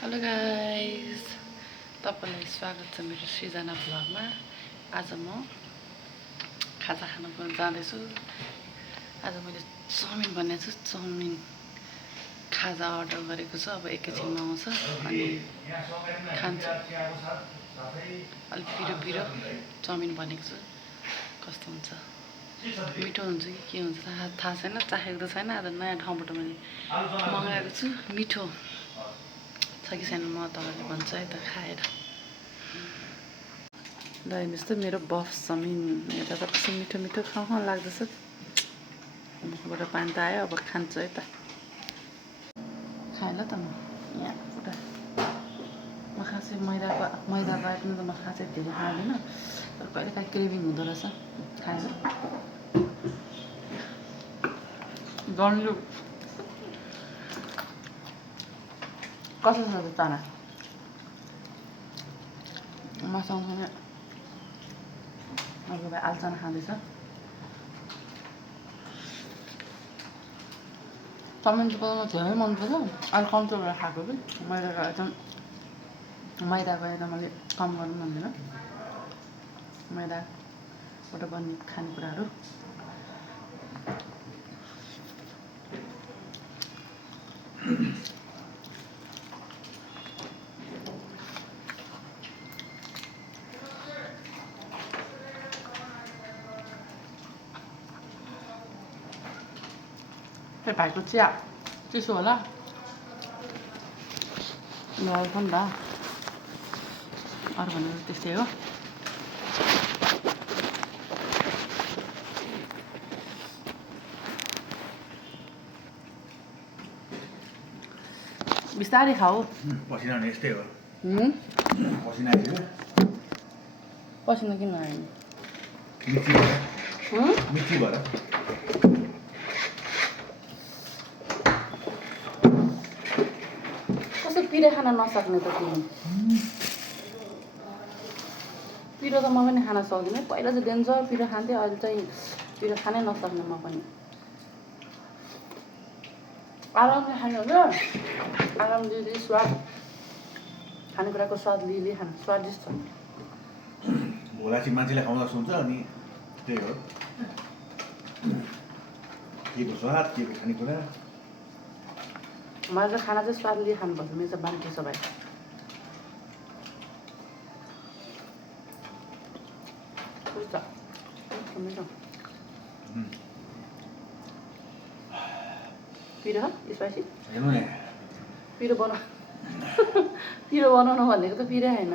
Hello guys, तपाईँलाई स्वागत छ मेरो सृजना भ्लगमा। आज म खाजा खान जाँदैछु। आज मैले चाउमिन बनाएको छु। चाउमिन खाजा अर्डर गरेको छु। अब एकैछिनमा आउँछ अनि खान्छु। अलिक पिरो पिरो चाउमिन बनेको छु। कस्तो हुन्छ, मिठो हुन्छ कि के हुन्छ थाहा छैन, चाखेको त छैन। आज नयाँ ठाउँबाट मैले मगाएको छु। मिठो छ कि छैन म तपाईँलाई भन्छु है त खाएर। ल हेर्नुहोस् त मेरो बफ चाउमिन यता त कस्तो मिठो मिठो खाउँ लाग्दैछ। मुखबाट पानी त आयो, अब खान्छु है त। खाएँ ल त म यहाँ पुरा। म खासै मैदाको आइटम त म खासै धेरै खाँदिनँ, तर कहिले काहीँ क्रेभिङ हुँदो रहेछ खाएर। डन्डु कस्तो छ त चाना मसँगसँगै अर्को भाइ आलुचाना खाँदैछ। चाउमिन त मलाई धेरै मनपर्छ। अहिले कम्ती भएर खाएको कि मैदाको आइटम मैले कम गर्नु भन्दिनँ। मैदाबाट बन्ने खानेकुराहरू त्यो भाइको चिया चिसो होला छ नि त, अरू भनेर त्यस्तै हो। बिस्तारै खाऊ। पसिना यस्तै हो। पसिना पसिना किन आयो? मिठी भएर कस्तो पिरो खान नसक्ने त तिमी? पिरो त म पनि खान सक्दिनँ। पहिला चाहिँ डेन्जर पिरो खान्थेँ, अहिले चाहिँ पिरो खानै नसक्ने म पनि। आरामले खाने हो क्या, आरामले स्वाद, खानेकुराको स्वाद लिई खानु स्वादिष्ट छ। भोला चाहिँ मान्छेले खाउँदा सुन्छ, अनि त्यही हो के को स्वाद, के को खानेकुरा। मैले चाहिँ खाना चाहिँ स्वाद लिई खानुपर्छ, मेरो चाहिँ बानी त्यसो भए। पिरो स्पाइसी हेर्नु नि, पिरो बनाउनु भनेको त पिरै होइन।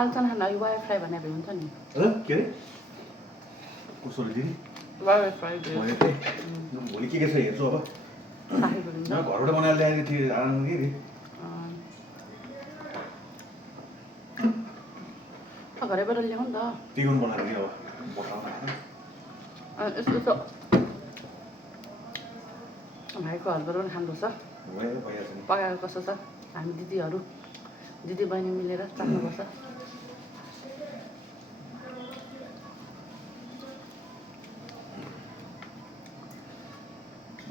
आलुचाना खान लागि वायर फ्राई भने हुन्छ नि। के अरे कसो दिदी वायर फ्राई भोलि के छ हेर्छु। अब घरबाट बनाएर ल्याएको थिएँ आराम के अरे घरैबाट ल्याउँ नि त। टिकन बनाएर दिनु अब यस्तो भाइको हस्बेन्ड पनि खानुपर्छ। पकाएको कस्तो छ, हामी दिदी बहिनी मिलेर चाख्नुपर्छ।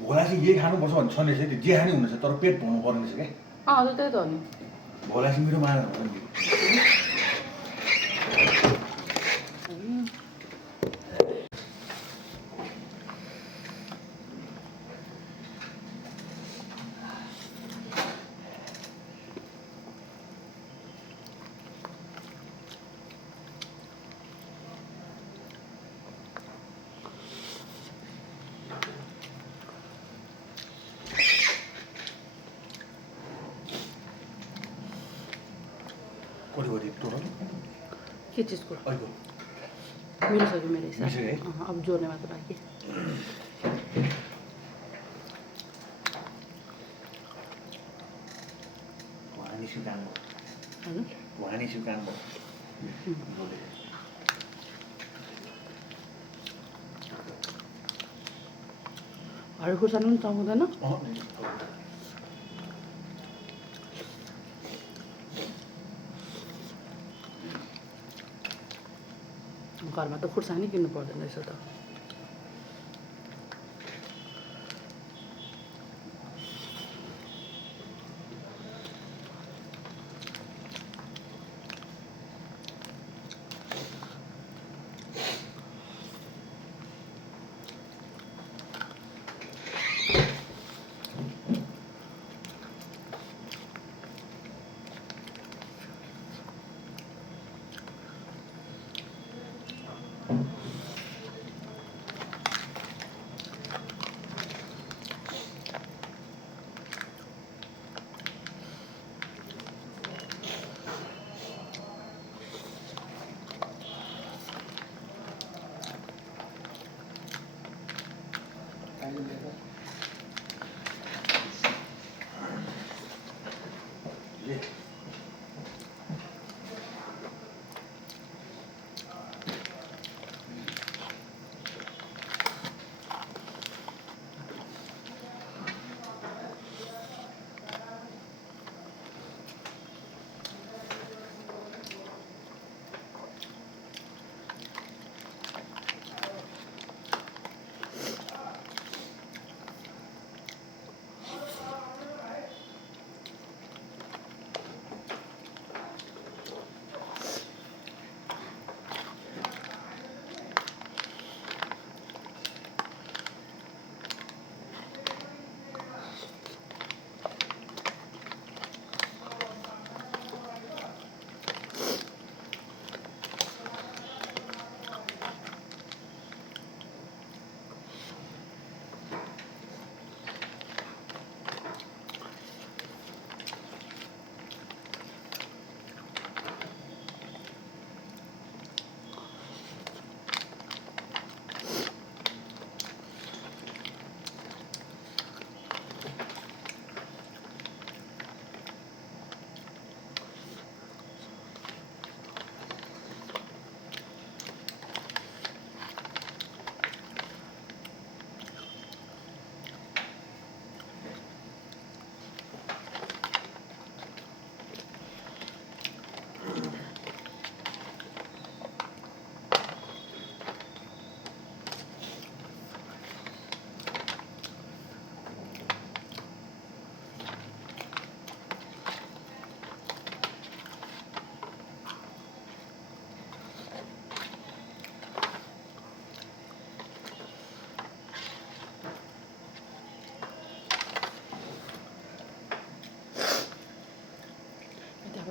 भोला चाहिँ यही खानुपर्छ भन्ने छँदैछ, त्यो जे खाने हुनेछ, तर पेट भर्नु पर्ने छ क्या। हजुर त्यही त हो नि। भोला चाहिँ मेरो माया हुन्छ नि। कति टोटल के चिजको? अहिलेको मिलिसक्यो मेरो हिसाब। है? अब जोड्ने मात्र बाँकी। वहाँ निस्किनु काम भयो। हरियो खुर्सानी पनि चलाउँदैन। घरमा त खुर्सानी किन्नु पर्दैन रहेछ त।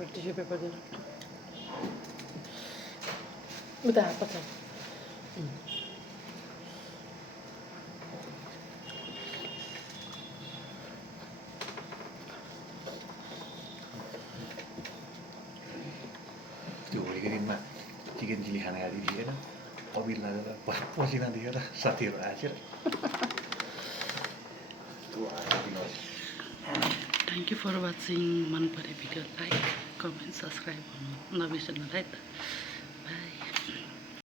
टिस्यु पेपर दिनु उता पछाडि त्यो होलीको दिनमा चिकन चिल्ली खाना आदि थिएन अबिर लागेर पसिना दिएर साथीहरू हाँसेर थ्याङ्क यू फर वाचिङ। मन परे भिडियो लाइक कमेन्ट सब्सक्राइब गर्नु नबिर्सनु है त।